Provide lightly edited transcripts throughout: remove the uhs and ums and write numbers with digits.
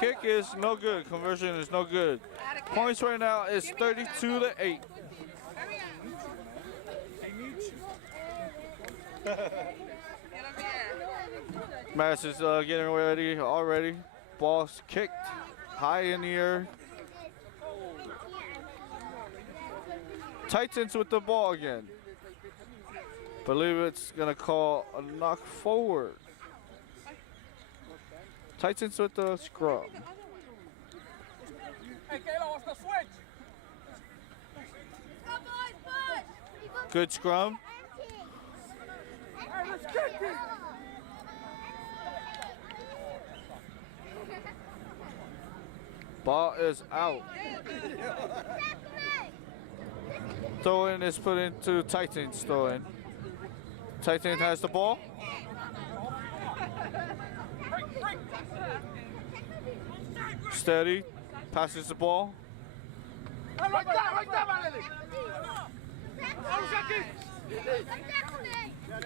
kick is no good. Conversion is no good. Points right now is 32-8. Marist is getting ready already. Ball's kicked high in the air. Titans with the ball again. Believe it's gonna call a knock forward. Titans with the scrum. Good scrum. Ball is out. Throw-in is put into Titans throw-in. Titan has the ball. Steady. Passes the ball.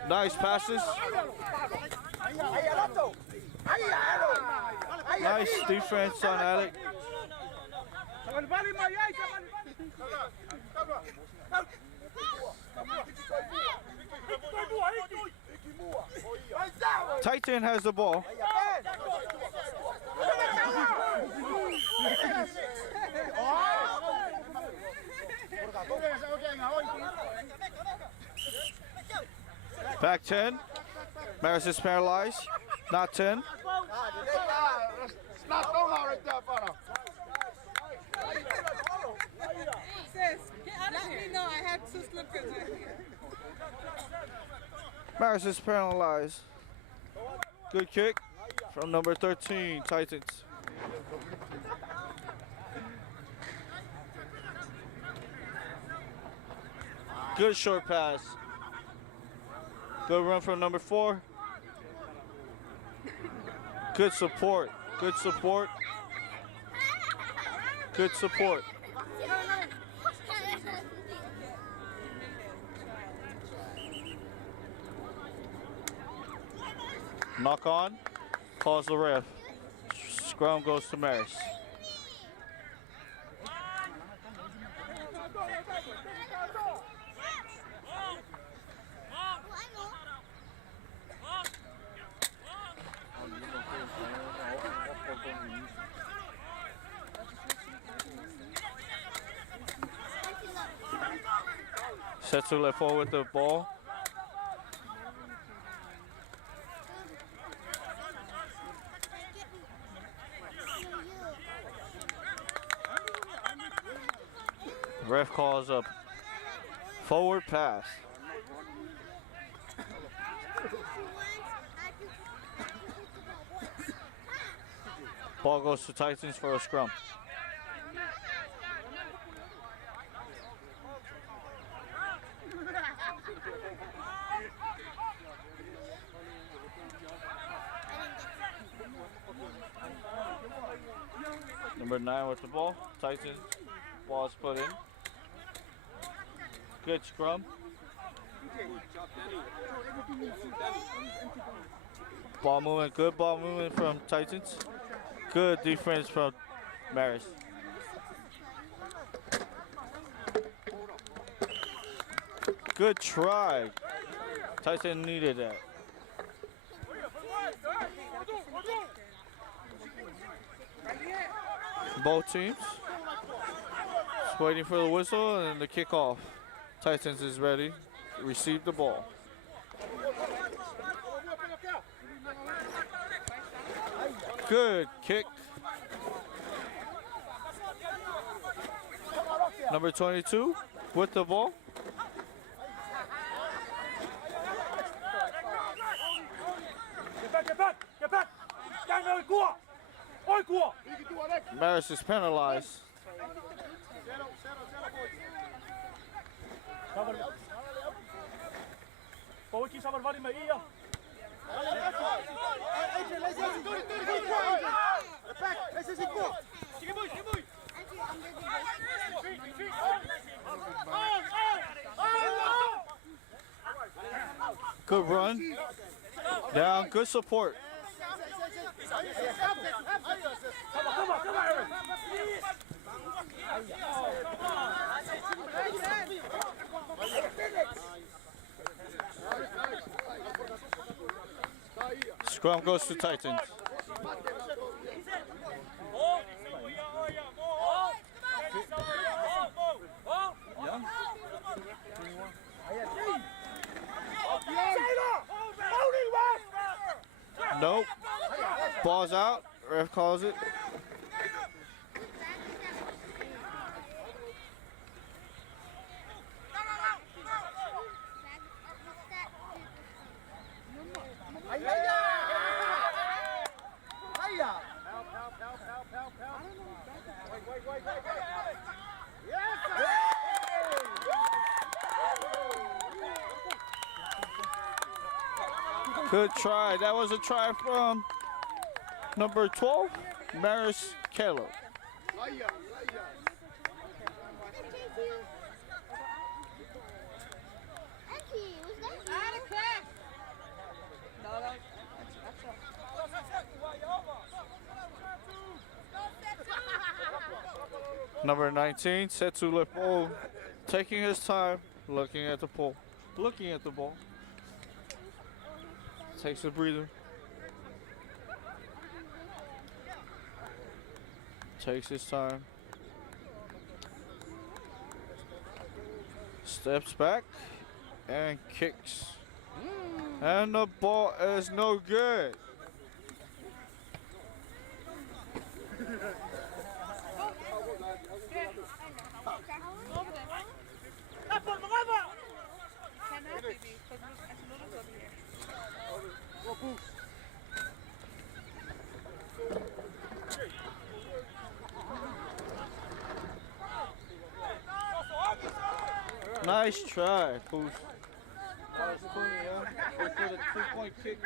Nice passes. Nice defense on Alec. Titan has the ball. Back 10. Marist is paralyzed. Not 10. Sis, let me know. I have 2 slippers in here. Marist is paralyzed. Good kick from number 13, Titans. Good short pass. Good run from number 4. Good support. Good support. Good support. Knock on. Calls the ref. Scrum goes to Marist. Set to left forward with the ball. Ref calls up forward pass. Ball goes to Titans for a scrum. Number 9 with the ball. Titans. Ball's put in. Good scrum. Ball movement. Good ball movement from Titans. Good defense from Marist. Good try. Titan needed that. Both teams just waiting for the whistle and the kickoff. Titans is ready. Receive the ball. Good kick. Number 22 with the ball. Marist is penalized. Good run. Down, good support. Scrum goes to Titans. Nope. Ball's out. Ref calls it. Good try. That was a try from number 12, Marist Caleb. Number 19, Setsu Lepo, taking his time, looking at the ball. Takes a breather. Takes his time. Steps back and kicks. And the ball is no good. Nice try, Booth. That was cool, yeah. Go for the 2-point kick.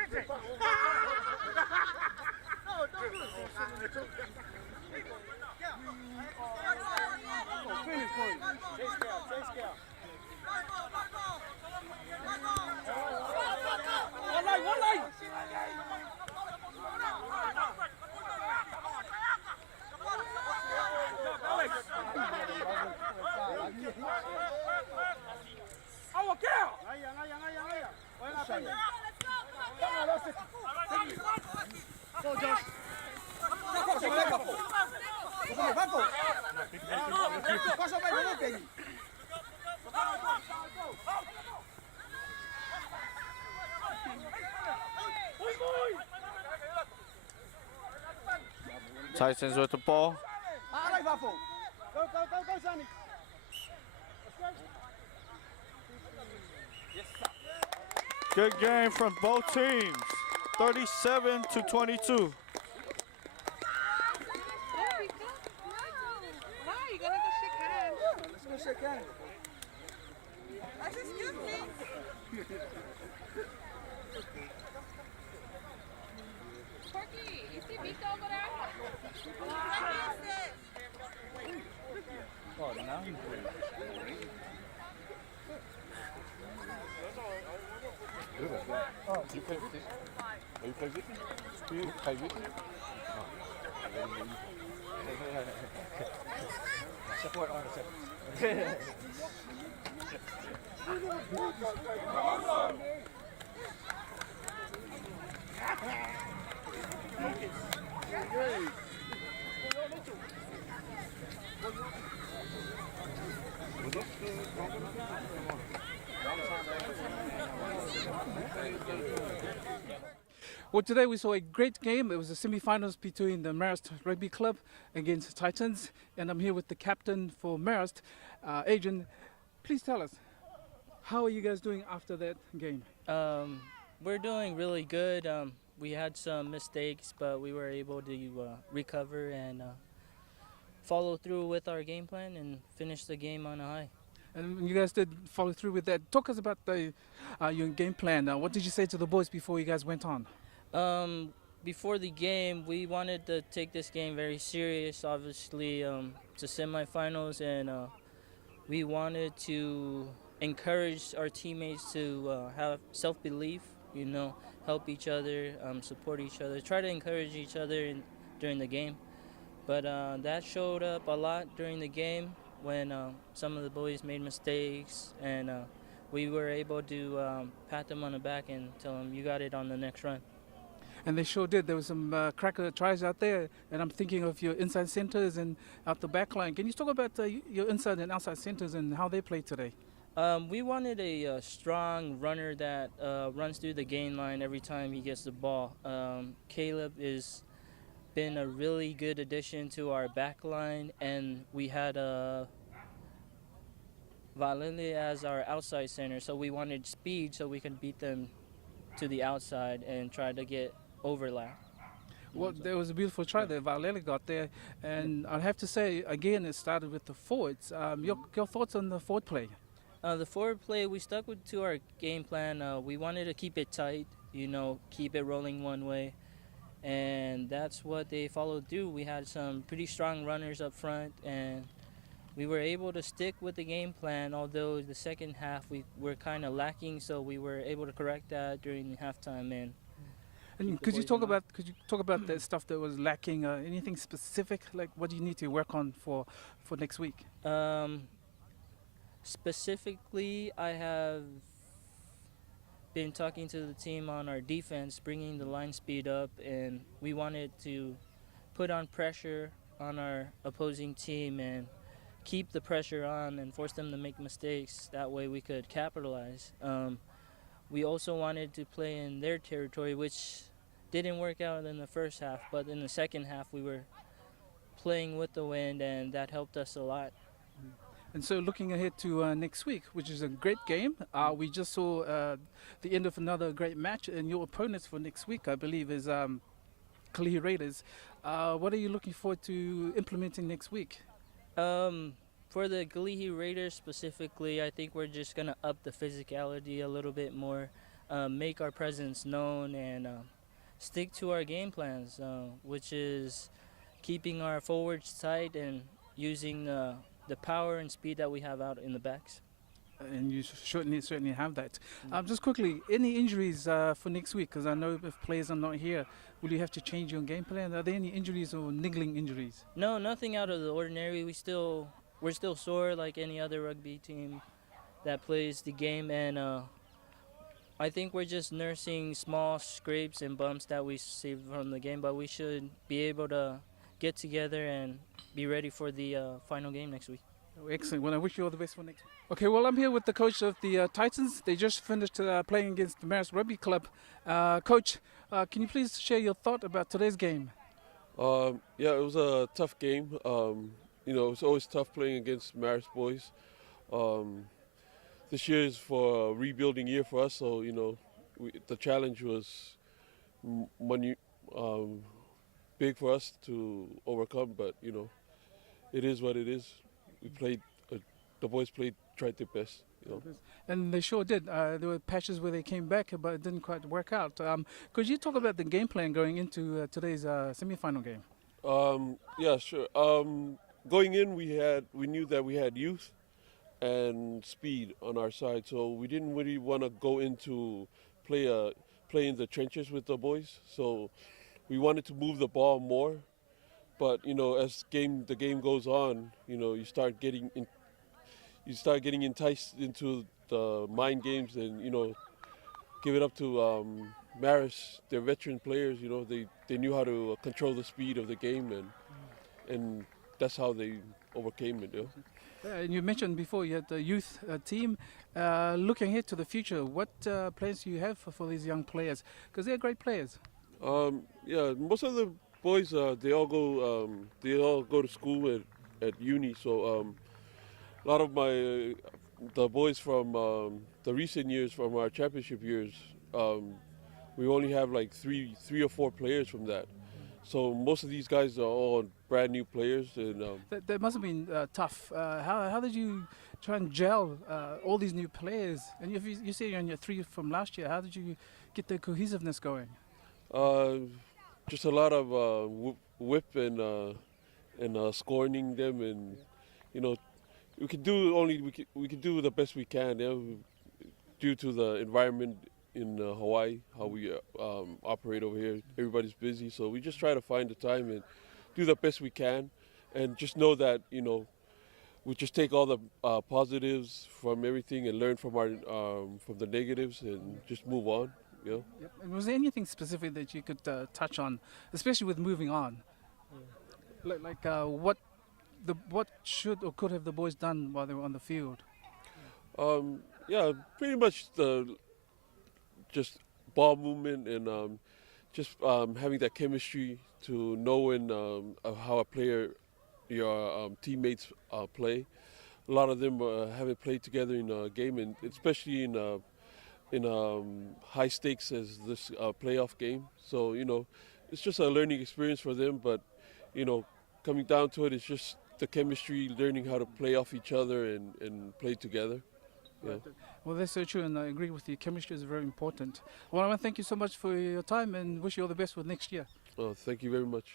Titans with the ball. Good game from both teams. 37 to 22. Oh, you play with it? Oh, you play with it? You play with it? Support on the second. Well, today we saw a great game. It was the semi-finals between the Marist Rugby Club against Titans, and I'm here with the captain for Marist, Adrian. Please tell us, how are you guys doing after that game? We're doing really good. We had some mistakes, but we were able to recover and follow through with our game plan and finish the game on a high. And you guys did follow through with that. Talk us about your game plan. What did you say to the boys before you guys went on? Before the game, we wanted to take this game very serious. Obviously, it's a semifinals, and we wanted to encourage our teammates to have self-belief. You know, help each other, support each other, try to encourage each other during the game. But that showed up a lot during the game when some of the boys made mistakes, and we were able to pat them on the back and tell them, you got it on the next run. And they sure did. There was some cracker tries out there, and I'm thinking of your inside centers and out the back line. Can you talk about your inside and outside centers and how they played today? We wanted a strong runner that runs through the gain line every time he gets the ball. Caleb is been a really good addition to our back line, and we had Valele as our outside center, so we wanted speed so we could beat them to the outside and try to get overlap. Well, there was a beautiful try there. Valele got there, and I'd have to say again, it started with the forwards. Your thoughts on the forward play? The forward play, we stuck to our game plan. We wanted to keep it tight, keep it rolling one way, and that's what they followed through. We had some pretty strong runners up front, and we were able to stick with the game plan, although the second half we were kind of lacking, so we were able to correct that during halftime. And could you talk about the stuff that was lacking? Anything specific? Like what do you need to work on for next week? Specifically, I have been talking to the team on our defense, bringing the line speed up, and we wanted to put on pressure on our opposing team and keep the pressure on and force them to make mistakes. That way we could capitalize. We also wanted to play in their territory, which didn't work out in the first half, but in the second half we were playing with the wind, and that helped us a lot. And so looking ahead to next week, which is a great game, we just saw the end of another great match, and your opponents for next week, I believe, is Kalihi Raiders. What are you looking forward to implementing next week? For the Kalihi Raiders specifically, I think we're just going to up the physicality a little bit more, make our presence known, and stick to our game plans, which is keeping our forwards tight and using the power and speed that we have out in the backs. And you certainly have that. Just quickly, any injuries for next week? Because I know if players are not here, will you have to change your game plan? Are there any injuries or niggling injuries? No, nothing out of the ordinary. We're still sore like any other rugby team that plays the game, and I think we're just nursing small scrapes and bumps that we see from the game, but we should be able to get together and be ready for the final game next week. Oh, excellent. Well, I wish you all the best for next week. Okay, well, I'm here with the coach of the Titans. They just finished playing against the Marist Rugby Club. Coach, can you please share your thought about today's game? Yeah, it was a tough game. It's always tough playing against Marist boys. This year is for a rebuilding year for us, so the challenge was big for us to overcome. But it is what it is. We played. The boys tried their best. And they sure did. There were patches where they came back, but it didn't quite work out. Could you talk about the game plan going into today's semi-final game? Yeah, sure. Going in, we knew that we had youth and speed on our side, so we didn't really want to go into play in the trenches with the boys. So we wanted to move the ball more, but as the game goes on, you start getting enticed into the mind games, and give it up to Marist. They're veteran players. They knew how to control the speed of the game, and that's how they overcame it. And you mentioned before you had the youth team. Looking ahead to the future, what plans do you have for these young players? Because they're great players. Yeah, most of the boys they all go to school at uni. So a lot of the boys from the recent years, from our championship years, we only have like three or four players from that. So most of these guys are all brand new players, and that must have been tough. How did you try and gel all these new players? And if you say you're on your three from last year, how did you get the cohesiveness going? Just a lot of whip and scoring them, and we can do the best we can. Due to the environment in Hawaii, how we operate over here, everybody's busy, so we just try to find the time and do the best we can, and just know that we just take all the positives from everything and learn from the negatives and just move on. You know. Yep. And was there anything specific that you could touch on, especially with moving on? What should or could have the boys done while they were on the field? Yeah, pretty much just ball movement and just having that chemistry to know when how a player, your teammates play. A lot of them haven't played together in a game, and especially in high stakes as this playoff game. So it's just a learning experience for them. But coming down to it, it's just the chemistry, learning how to play off each other and play together. Yeah. Well, that's so true, and I agree with you. Chemistry is very important. Well, I want to thank you so much for your time and wish you all the best for next year. Thank you very much.